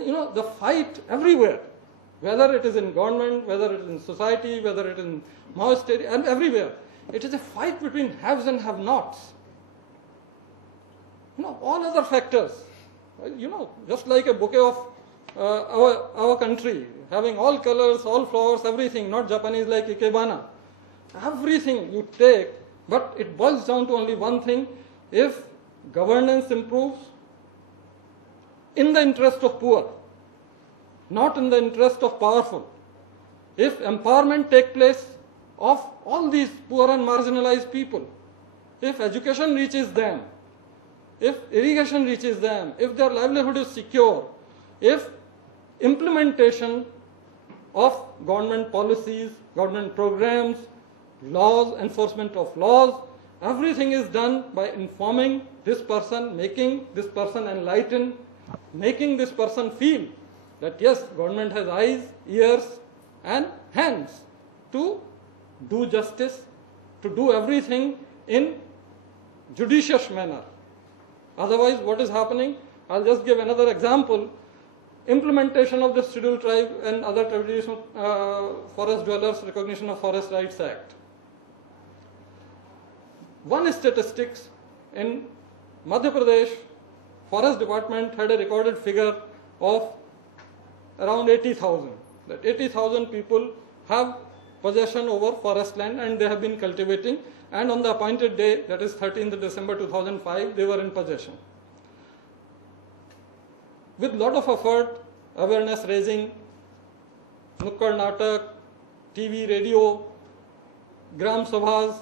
And the fight everywhere, whether it is in government, whether it is in society, whether it is in Maoist area, and everywhere, it is a fight between haves and have-nots. All other factors, just like a bouquet of our country, having all colors, all flowers, everything, not Japanese like ikebana. Everything you take, but it boils down to only one thing: if governance improves in the interest of poor, not in the interest of powerful, if empowerment takes place of all these poor and marginalized people, if education reaches them, if irrigation reaches them, if their livelihood is secure, if implementation of government policies, government programs, laws, enforcement of laws, everything is done by informing this person, making this person enlightened, making this person feel that yes, government has eyes, ears and hands to do justice, to do everything in judicious manner. Otherwise, what is happening? I'll just give another example. Implementation of the Scheduled Tribe and other traditional forest dwellers Recognition of Forest Rights Act. One statistics in Madhya Pradesh, Forest Department had a recorded figure of around 80,000. That 80,000 people have possession over forest land and they have been cultivating, and on the appointed day, that is 13th December 2005, they were in possession. With lot of effort, awareness raising, nukkad natak, TV, radio, gram sabhas,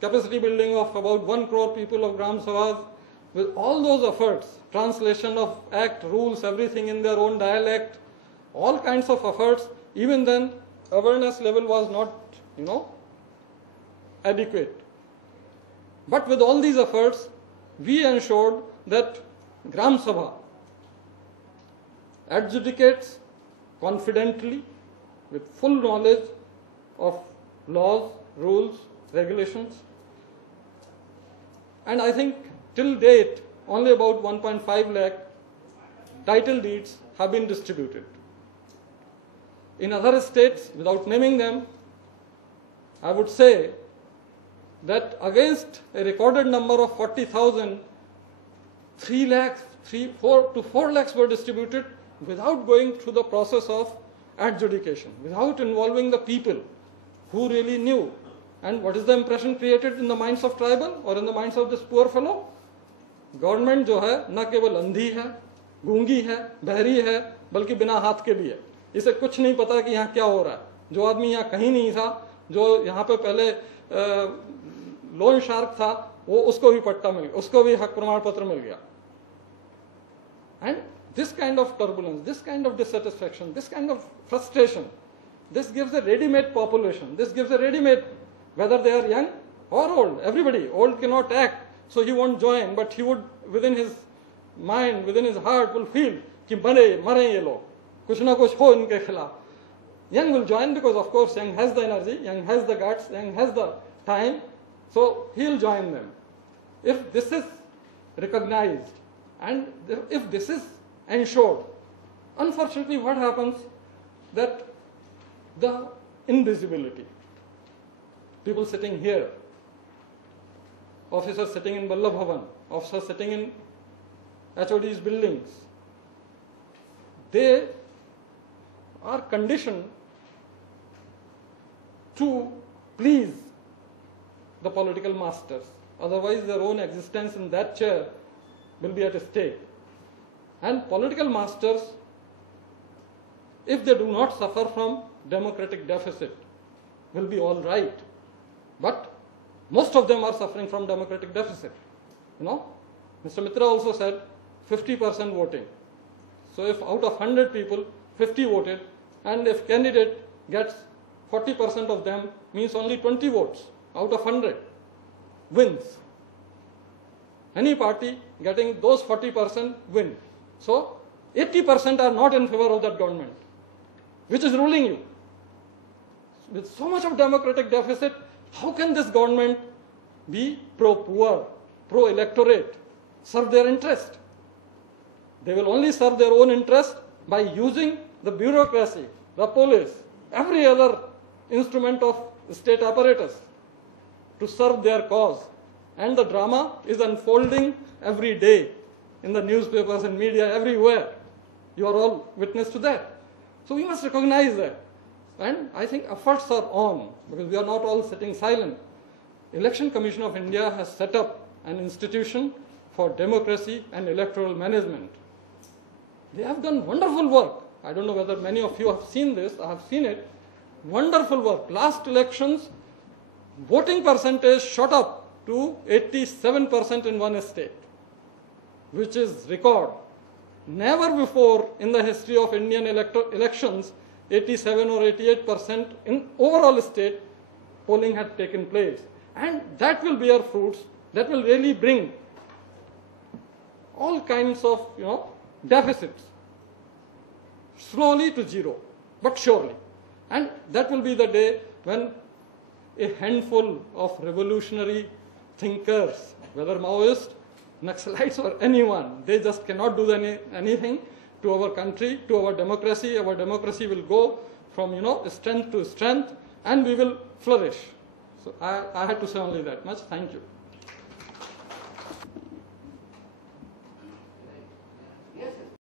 capacity building of about 1 crore people of gram sabhas, with all those efforts, translation of act, rules, everything in their own dialect, all kinds of efforts, even then awareness level was not, adequate. But with all these efforts, we ensured that Gram Sabha adjudicates confidently with full knowledge of laws, rules, regulations. And I think till date, only about 1.5 lakh title deeds have been distributed. In other states, without naming them, I would say that against a recorded number of 40,000, 4 to 4 lakhs were distributed without going through the process of adjudication, without involving the people who really knew. And what is the impression created in the minds of tribal or in the minds of this poor fellow? Government जो है न केवल अंधी है, गूंगी है, बहरी है, बल्कि बिना हाथ के भी है. इसे कुछ नहीं पता कि यहाँ क्या हो रहा है. जो आदमी यहाँ कहीं नहीं था, जो यहाँ पे पहले लोन शार्क था, वो उसको भी पट्टा मिल गया, उसको भी हक प्रमाण पत्र मिल गया. And this kind of turbulence, this kind of dissatisfaction, this kind of frustration, this gives a ready-made population. This gives a ready-made, whether they are young or old, everybody. Old cannot act, so he won't join, but he would, within his mind, within his heart, will feel कि मरे ये लोग, कुछ ना कुछ हो इनके खिलाफ. Young will join because, of course, young has the energy, young has the guts, young has the time, so he'll join them. If this is recognized and if this is ensured, unfortunately what happens that the invisibility, people sitting here, officers sitting in Ballabh Bhavan, officers sitting in HOD's buildings, they are conditioned to please the political masters. Otherwise, their own existence in that chair will be at stake. And political masters, if they do not suffer from democratic deficit, will be all right. But most of them are suffering from democratic deficit. Mr. Mitra also said 50% voting. So if out of 100 people, 50 voted, and if candidate gets 40% of them, means only 20 votes out of 100 wins. Any party getting those 40% win. So 80% are not in favor of that government, which is ruling you. With so much of democratic deficit, how can this government be pro-poor, pro-electorate, serve their interest? They will only serve their own interest by using the bureaucracy, the police, every other instrument of state apparatus to serve their cause. And the drama is unfolding every day in the newspapers and media everywhere. You are all witness to that. So we must recognize that. And I think efforts are on, because we are not all sitting silent. Election Commission of India has set up an institution for democracy and electoral management. They have done wonderful work. I don't know whether many of you have seen this. I have seen it. Wonderful work. Last elections, voting percentage shot up to 87% in one state, which is record. Never before in the history of Indian elections, 87 or 88% in overall state polling had taken place. And that will bear fruits. That will really bring all kinds of, deficits slowly to zero, but surely. And that will be the day when a handful of revolutionary thinkers, whether Maoists, Naxalites or anyone, they just cannot do anything to our country, to our democracy. Our democracy will go from, strength to strength, and we will flourish. So I had to say only that much. Thank you.